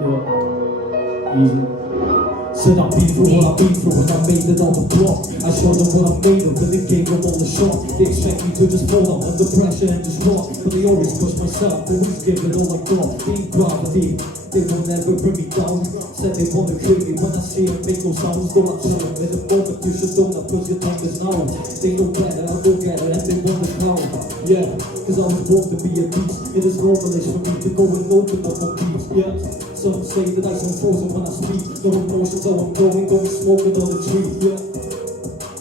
Yeah, easy. Said I've been through what I've been through and I made it on the block. I showed them what I'm made of and they gave them all the shot. They expect me to just fall up under pressure and just rock, but they always push myself, always give it all I got. Being gravity, they will never bring me down. Said they wanna kill me when I see them make no sounds. Don't I tell them in the moment you should don't have, cause your time is now. They know better, I'll go get it and they want the crown. Yeah, cause I was born to be a beast. It is normalish for me to go and open up a beat. Yeah, some say that I sound frozen when I speak. No emotions, how I'm going smoking on the tree. Yeah,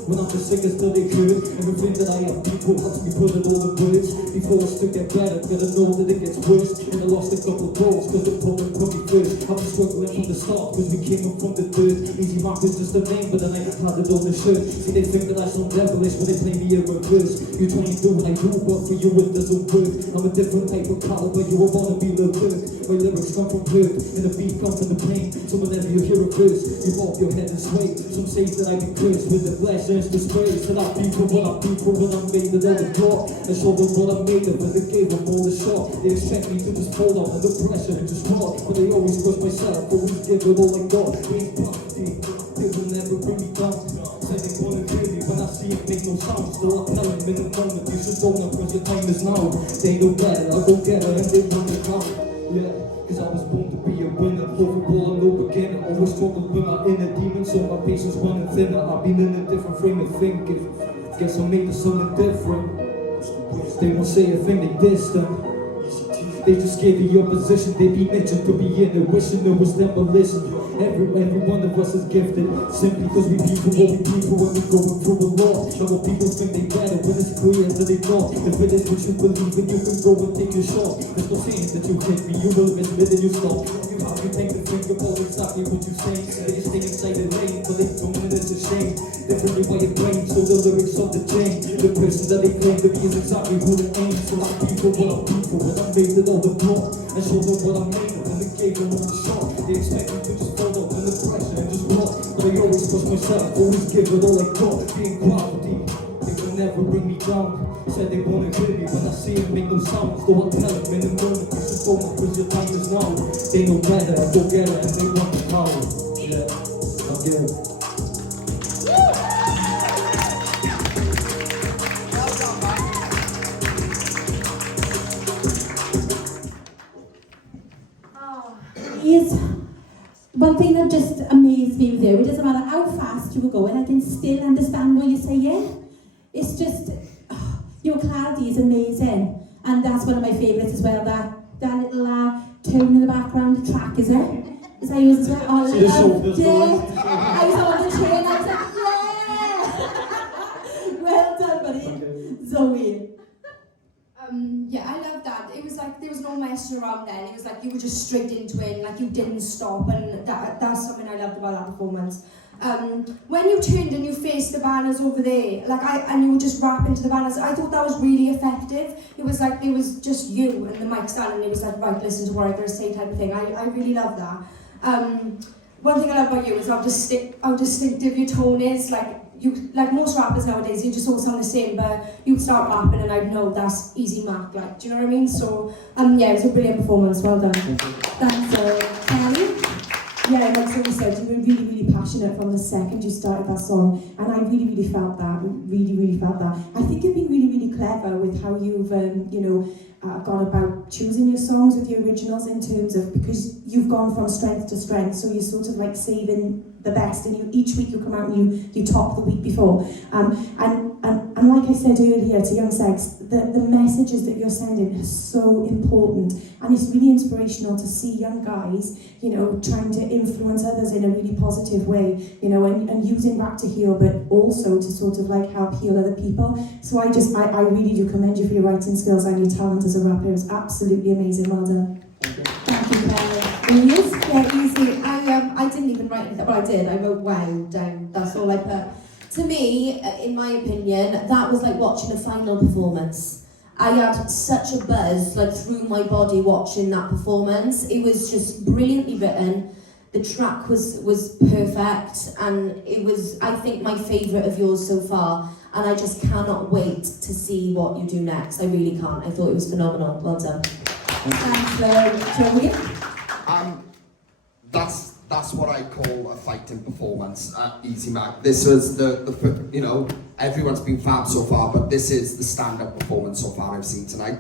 when I'm the sickest that they could. Everything that I have people helps me put it all in words. Before it's to get better, gotta know that it gets worse. And I lost a couple of roles cause the problem put me first. I've been struggling from the start cause we came up from the dirt. Easy Mark was just a name but then I had it on the shirt. See they think that I sound devilish when they play me in reverse. You try and do what I do but for you it doesn't work. I'm a different type of caliber, you won't wanna be the work. My lyrics come from hurt and the beat comes from the pain. So whenever you hear a verse, you bob your head and sway. Some say that I be cursed with the flesh and disgrace. That I beat for what I beat for when I made it on the block. And showed them what I made of and they gave them all the shot. They expect me to just hold up under pressure and just rock, but they always push myself, always give it all I got. Being property, they will never bring me down. Said they wanna kill me when I see it make no sound. Still I tell them in the moment you should own up cause your time is now. They know better, I'll go get her and they want the crown. Yeah, cause I was born to be a winner. Overall, no beginner. Always struggled with my inner demons, so my patience running thinner. I've been in a different frame of thinking. Guess I made it something different. They won't say a thing, they distant. They just gave the opposition. They be itching to be in it, wishing it was demolition. Every one of us is gifted, simply because we people what we people when we going through a lot. Now what people think they better when it's clear that they not. If it is what you believe in, you can go and take your shot. There's no saying that you hit me, you will admit it and you stop. You have to take the think about exactly what you say. They just stay inside the lane, but they don't know it's a shame. Differently by your brain, so the lyrics of the chain. The person that they claim to be is exactly who they aim. So I people what I'm people when I made it on the block. And showed them what I made of and they gave them all the shot. They expect me to just hold up under pressure and just rock, but I always push myself, always give it all I got. Being gravity, they will never bring me down. Said they wanna hear me when I see it make no sounds. Though I tell them in the moment you should go now cause your time is now. They know better, I go get it and they want the power. Yeah, I'll give it. One thing that just amazed me with you, it doesn't matter how fast you were going, I can still understand what you're saying. It's just, your clarity is amazing. And that's one of my favourites as well, that little tone in the background, the track, is it? Is that yours as well? Oh, I loved it. I was on the train, I was like, yeah! Well done, buddy. Zoe. Yeah, I love that. It was like there was no messing around then. It was like you were just straight into it, like you didn't stop, and that's something I loved about that performance. When you turned and you faced the banners over there, and you were just rapping to the banners, I thought that was really effective. It was like it was just you and the mic stand, and it was like, right, listen to what I'm going to say type of thing. I really love that. One thing I love about you is how distinctive your tone is. Like most rappers nowadays, you just all sound the same, but you'd start rapping and I'd know that's easy Mark, like, do you know what I mean? So, yeah, it was a brilliant performance, well done. Thanks, Kelly. Yeah, like Zoe said, you were really, really passionate from the second you started that song, and I really, really felt that, really felt that. I think you've been really, really clever with how you've, gone about choosing your songs with your originals in terms of, because you've gone from strength to strength, so you're sort of like saving the best, and each week you come out and you top the week before. And like I said earlier to Young Sex, the messages that you're sending are so important, and it's really inspirational to see young guys, trying to influence others in a really positive way, and using rap to heal, but also to sort of like help heal other people. So I really do commend you for your writing skills and your talent as a rapper. It was absolutely amazing. Well done. Thank you, Kelly. Yes, yeah, easy. I didn't even write anything, but I did. I wrote wow down. That's all I put. To me, in my opinion, that was like watching a final performance. I had such a buzz through my body watching that performance. It was just brilliantly written. The track was perfect, and it was, I think, my favourite of yours so far. And I just cannot wait to see what you do next. I really can't. I thought it was phenomenal. Well done. Thanks, Joey. That's what I call a fighting performance at Easy Mac. This was the you know, everyone's been fab so far, but this is the stand-up performance so far I've seen tonight.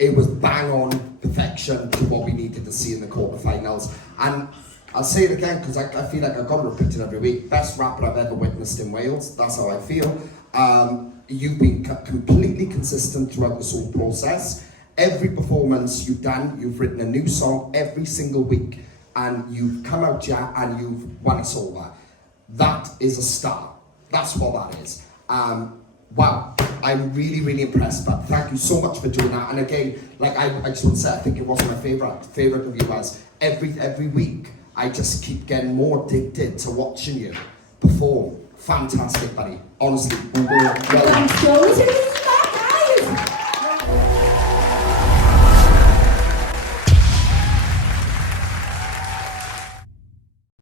It was bang on perfection to what we needed to see in the quarterfinals. And I'll say it again because I feel like I've got to repeat it every week. Best rapper I've ever witnessed in Wales. That's how I feel. You've been completely consistent throughout this whole process. Every performance you've done, you've written a new song every single week. And you've come out here and you've won us over. That is a star. That's what that is. Wow, I'm really, really impressed. But thank you so much for doing that. And again, like I just want to say, I think it was my favorite of you guys. Every week, I just keep getting more addicted to watching you perform. Fantastic, buddy. Honestly, well done. Thanks, Joey.